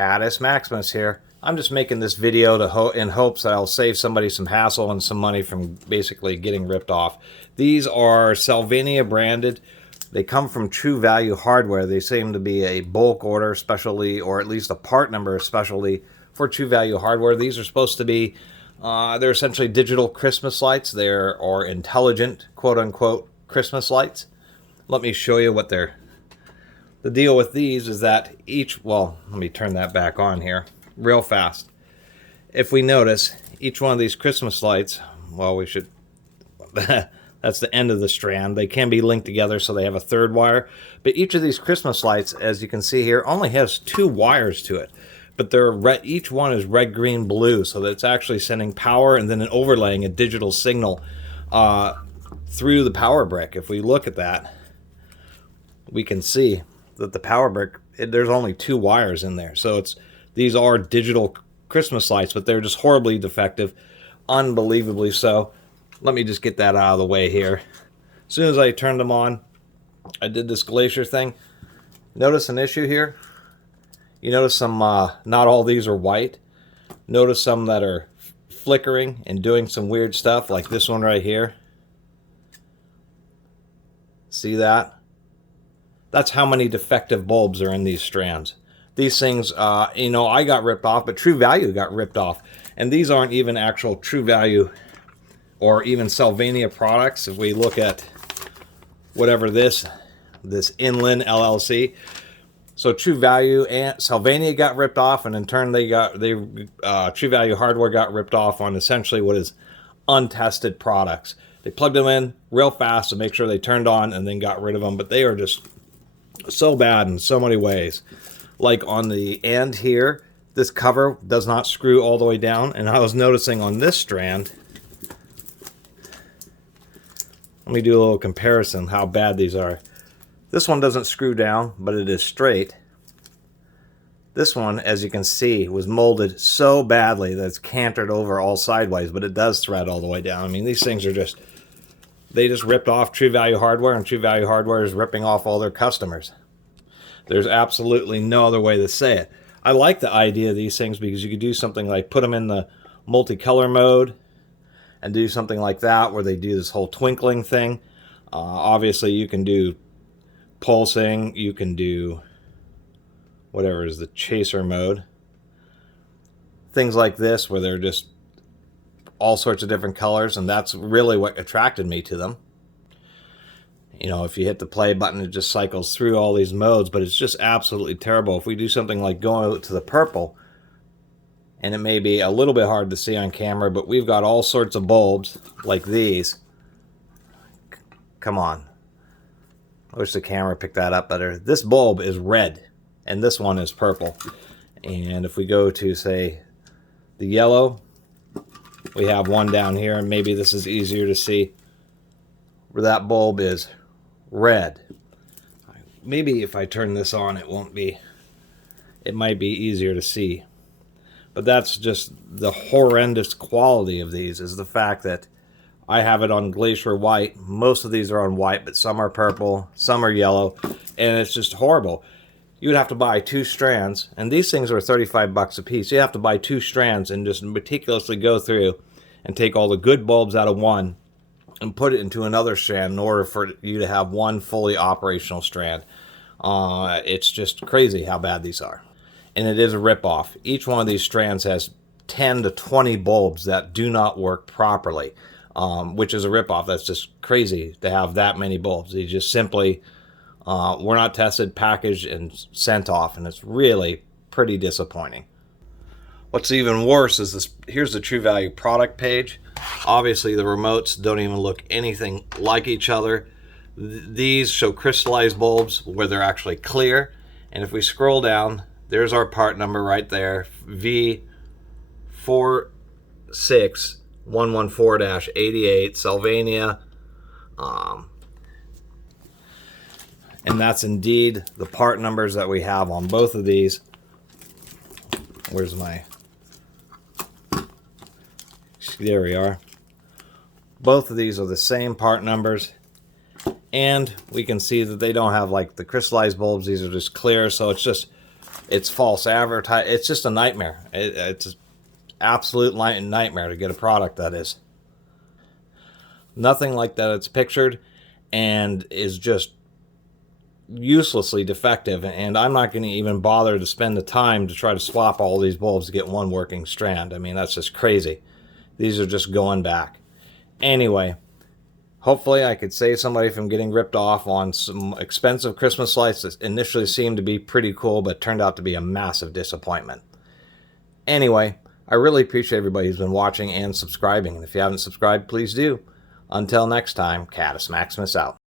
Catus, Maximus here. I'm just making this video in hopes that I'll save somebody some hassle and some money from basically getting ripped off. These are Sylvania branded. They come from True Value Hardware. They seem to be a bulk order specialty, or at least a part number specialty for True Value Hardware. These are supposed to be, they're essentially digital Christmas lights. They are intelligent, quote-unquote, Christmas lights. Let me show you what they're... The deal with these is that each... Well, let me turn that back on here real fast. If we notice, each one of these Christmas lights, well, we should... That's the end of the strand. They can be linked together so they have a third wire. But each of these Christmas lights, as you can see here, only has 2 wires to it. But they're each one is red, green, blue, so that it's actually sending power and then overlaying a digital signal through the power brick. If we look at that, we can see that the power brick, there's only 2 wires in there. So these are digital Christmas lights, but they're just horribly defective, unbelievably so. Let me just get that out of the way here. As soon as I turned them on, I did this glacier thing. Notice an issue here? You notice some, not all these are white. Notice some that are flickering and doing some weird stuff, like this one right here. See that? That's how many defective bulbs are in these strands. These things, you know, I got ripped off, but True Value got ripped off. And these aren't even actual True Value or even Sylvania products. If we look at whatever this InLiten LLC. So True Value and Sylvania got ripped off, and in turn True Value Hardware got ripped off on essentially what is untested products. They plugged them in real fast to make sure they turned on and then got rid of them, but they are just so bad in so many ways. Like on the end here, this cover does not screw all the way down, and I was noticing on this strand, let me do a little comparison how bad these are. This one doesn't screw down, but it is straight. This one, as you can see, was molded so badly that it's cantered over all sideways, but it does thread all the way down. I mean, these things are just... They just ripped off True Value Hardware, and True Value Hardware is ripping off all their customers. There's absolutely no other way to say it. I like the idea of these things because you could do something like put them in the multicolor mode and do something like that where they do this whole twinkling thing. Obviously, you can do pulsing. You can do whatever is the chaser mode. Things like this where they're just all sorts of different colors, and that's really what attracted me to them. You know, if you hit the play button, it just cycles through all these modes, but it's just absolutely terrible. If we do something like going to the purple, and it may be a little bit hard to see on camera, but we've got all sorts of bulbs like these. Come on. I wish the camera picked that up better. This bulb is red, and this one is purple. And if we go to, say, the yellow, we have one down here, and maybe this is easier to see, where that bulb is red. Maybe if I turn this on, it might be easier to see. But that's just the horrendous quality of these, is the fact that I have it on glacier white. Most of these are on white, but some are purple, some are yellow, and it's just horrible. You would have to buy 2 strands, and these things are 35 bucks a piece. You have to buy 2 strands and just meticulously go through and take all the good bulbs out of one and put it into another strand in order for you to have one fully operational strand. It's just crazy how bad these are. And it is a rip-off. Each one of these strands has 10 to 20 bulbs that do not work properly, which is a rip-off. That's just crazy to have that many bulbs. They just simply were not tested, packaged, and sent off, and it's really pretty disappointing. What's even worse is this. Here's the True Value product page. Obviously, the remotes don't even look anything like each other. These show crystallized bulbs where they're actually clear, and if we scroll down, there's our part number right there, V46114-88, Sylvania. And that's indeed the part numbers that we have on both of these. Where's my... There we are. Both of these are the same part numbers. And we can see that they don't have like the crystallized bulbs. These are just clear, so it's just It's false advertising. It's just a nightmare. It's an absolute nightmare to get a product that is. Nothing like that it's pictured, and is just uselessly defective, and I'm not going to even bother to spend the time to try to swap all these bulbs to get one working strand. I mean, that's just crazy. These are just going back. Anyway, hopefully I could save somebody from getting ripped off on some expensive Christmas lights that initially seemed to be pretty cool, but turned out to be a massive disappointment. Anyway, I really appreciate everybody who's been watching and subscribing, and if you haven't subscribed, please do. Until next time, Catus Maximus out.